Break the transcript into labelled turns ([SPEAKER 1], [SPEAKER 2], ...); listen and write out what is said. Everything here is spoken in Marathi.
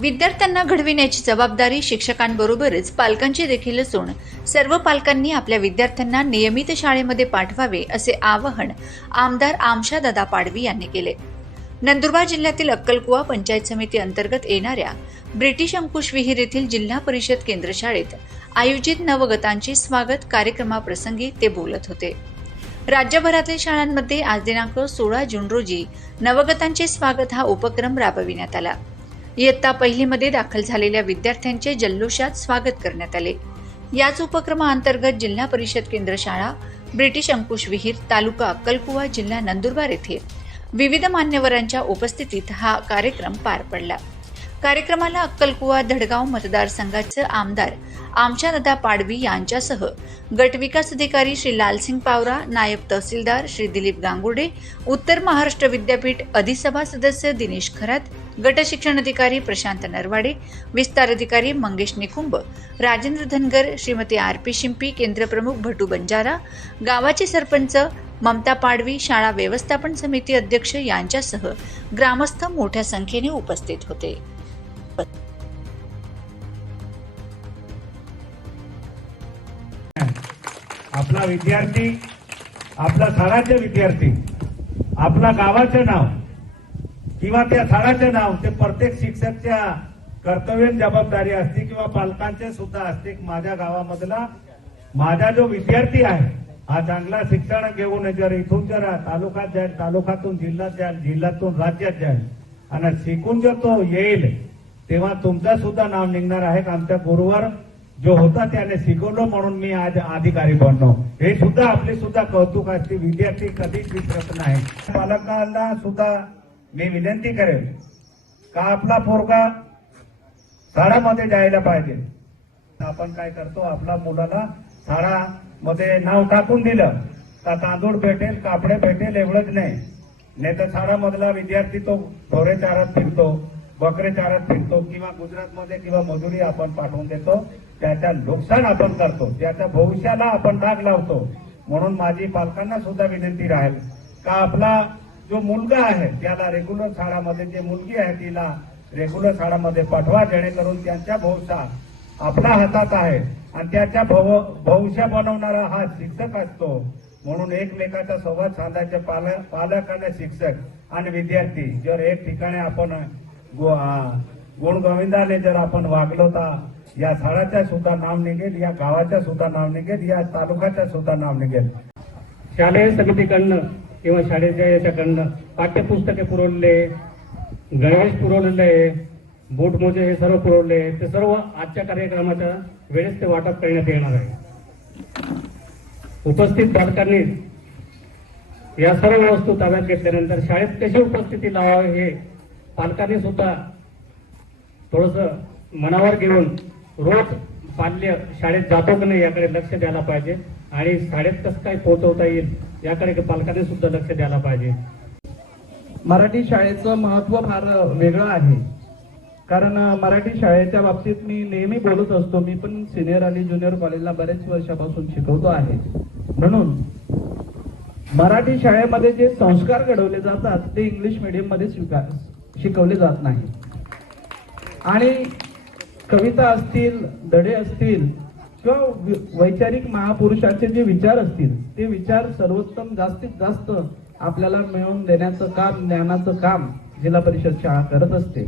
[SPEAKER 1] विद्यार्थ्यांना घडविण्याची जबाबदारी शिक्षकांबरोबरच पालकांची देखील असून सर्व पालकांनी आपल्या विद्यार्थ्यांना नियमित शाळेमध्ये पाठवावे असे आवाहन आमदार आमशादादा पाडवी यांनी केले. नंदुरबार जिल्ह्यातील अक्कलकुवा पंचायत समिती अंतर्गत येणाऱ्या ब्रिटिश अंकुश विहीर येथील जिल्हा परिषद केंद्र शाळेत आयोजित नवगतांचे स्वागत कार्यक्रमाप्रसंगी ते बोलत होते. राज्यभरातील शाळांमध्ये आज दिनांक सोळा जून रोजी नवगतांचे स्वागत हा उपक्रम राबविण्यात आला. इयत्ता पहिलीमध्ये दाखल झालेल्या विद्यार्थ्यांचे जल्लोषात स्वागत करण्यात आले. याच उपक्रमाअंतर्गत जिल्हा परिषद केंद्र शाळा ब्रिटिश अंकुश विहीर तालुका अक्कलकुवा जिल्हा नंदुरबार येथे विविध मान्यवरांच्या उपस्थितीत हा कार्यक्रम पार पडला. कार्यक्रमाला अक्कलकुवा धडगाव मतदारसंघाचे आमदार आमशादादा पाडवी यांच्यासह गट विकास अधिकारी श्री लालसिंग पावरा नायब तहसीलदार श्री दिलीप गांगुडे उत्तर महाराष्ट्र विद्यापीठ अधिसभा सदस्य दिनेश खरात गट शिक्षण अधिकारी प्रशांत नरवाडे विस्तार अधिकारी मंगेश निकुंब राजेंद्र धनगर श्रीमती आर पी शिंपी केंद्रप्रमुख भटू बंजारा गावाचे सरपंच ममता पाडवी शाळा व्यवस्थापन समिती अध्यक्ष यांच्यासह ग्रामस्थ मोठ्या संख्येने उपस्थित होते.
[SPEAKER 2] आपला विद्यार्थी आपला शाळाचे विद्यार्थी आपला गावाचं नाव किंवा त्या शाळाचं नाव ते प्रत्येक शिक्षकच्या कर्तव्य जबाबदारी असते किंवा पालकांचे सुद्धा असते. माझ्या गावामधला माझा जो विद्यार्थी आहे हा चांगला शिक्षण घेऊन जर इथून जर तालुक्यात जाईल तालुक्यातून जिल्ह्यात जाईल जिल्ह्यातून राज्यात जाईल आणि शिकून जर तो येईल तेव्हा तुमचं सुद्धा नाव निघणार आहे. का आमच्या गुरुवर जो होता त्याने शिकवलं म्हणून मी आज अधिकारी बनलो. हे सुद्धा आपले सुद्धा कौतुक असते. विद्यार्थी कधीच विसरत नाही पालकांना सुद्धा मी विनंती करेन का आपला पोरगा शाळामध्ये जायला पाहिजे? आपण काय करतो आपल्या मुलाला शाळामध्ये नाव टाकून दिलं का तांदूळ भेटेल कापडे भेटेल एवढंच नाही. नाही तर शाळामधला विद्यार्थी तो ढोरे चारात फिरतो बकरे चारात फिरतो किंवा गुजरातमध्ये किंवा मजुरी आपण पाठवून देतो त्याच्या नुकसान आपण करतो त्याच्या भविष्याला आपण डाग लावतो. म्हणून माझी पालकांना सुद्धा विनंती राहील का आपला जो मुलगा आहे त्याला रेग्युलर शाळामध्ये जे मुलगी आहे तिला रेग्युलर शाळामध्ये पाठवा जेणेकरून त्यांच्या भविष्या आपल्या हातात आहे आणि त्याच्या भव भविष्य बनवणारा हा शिक्षक असतो. म्हणून एकमेकाचा संवाद साधायचे पालक पालक आणि शिक्षक आणि विद्यार्थी जर एक ठिकाणी आपण गु- आ, गुणगोविंदाने जर आपण वागलो तर या शाळाच्या सुद्धा नाव निघेल या गावाच्या सुद्धा नाव निघेल या तालुक्याच्या सुद्धा नाव निघेल.
[SPEAKER 3] शालेय समितीकडनं किंवा शाळेच्या याच्याकडनं. पाठ्यपुस्तके पुरवले गणवेश पुरवलेले बोटमोजे हे सर्व पुरवले. ते सर्व आजच्या कार्यक्रमाच्या वेळेस ते वाटप करण्यात येणार आहे. उपस्थित पालकांनी या सर्व वस्तू ताब्यात घेतल्यानंतर शाळेत कशी उपस्थिती लावावी हे पालकांनी सुद्धा थोडस मनावर घेऊन रोज बाल्य शाळेत जातो की नाही याकडे लक्ष द्यायला पाहिजे. आणि शाळेत कसं काय पोहोचवता येईल याकडे पालकांनी सुद्धा लक्ष द्यायला पाहिजे.
[SPEAKER 4] मराठी शाळेचं महत्त्व फार वेगळं आहे. कारण मराठी शाळेच्या बाबतीत मी नेहमी बोलत असतो मी पण सिनियर आणि ज्युनियर कॉलेजला बरेच वर्षापासून शिकवतो आहे. म्हणून मराठी शाळेमध्ये जे संस्कार घडवले जातात ते इंग्लिश मीडियममध्ये स्वीकार शिकवले जात नाही. आणि कविता असतील धडे असतील किंवा वैचारिक महापुरुषाचे जे विचार असतील ते विचार सर्वोत्तम जास्तीत जास्त आपल्याला मिळवून देण्याचं काम ज्ञानाचं काम जिल्हा परिषद शाळा करत असते.